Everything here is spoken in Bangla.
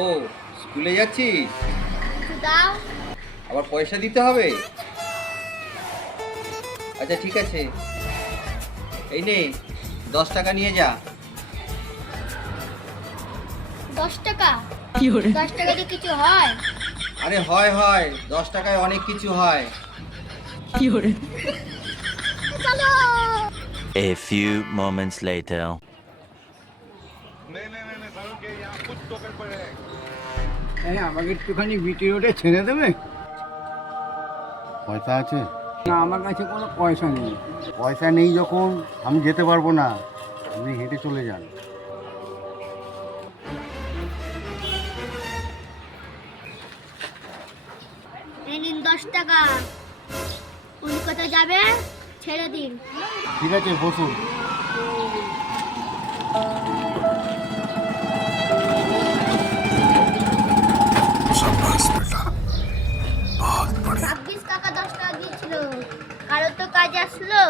ও, স্কুলে যাচ্ছিস? দাও। আবার পয়সা দিতে হবে? আচ্ছা ঠিক আছে, এই নে 10 টাকা নিয়ে যা। 10 টাকা? 10 টাকা দিয়ে কিছু হয়? আরে হয়, 10 টাকায় অনেক কিছু হয়। চলো। A few moments later. আমাকে একটুখানি বিটি রোডে ছেড়ে দেবে? পয়সা আছে? না, আমার কাছে কোনো পয়সা নেই। পয়সা নেই যখন আমি যেতে পারবো না, আপনি হেঁটে চলে যান। এই নিন 10 টাকা। কলকাতা যাবে, ছেড়ে দিন। ঠিক আছে, বসুন। ভাগ্যিস কাকা 10 টাকা দিয়েছিল, কারো তো কাজে আসলো।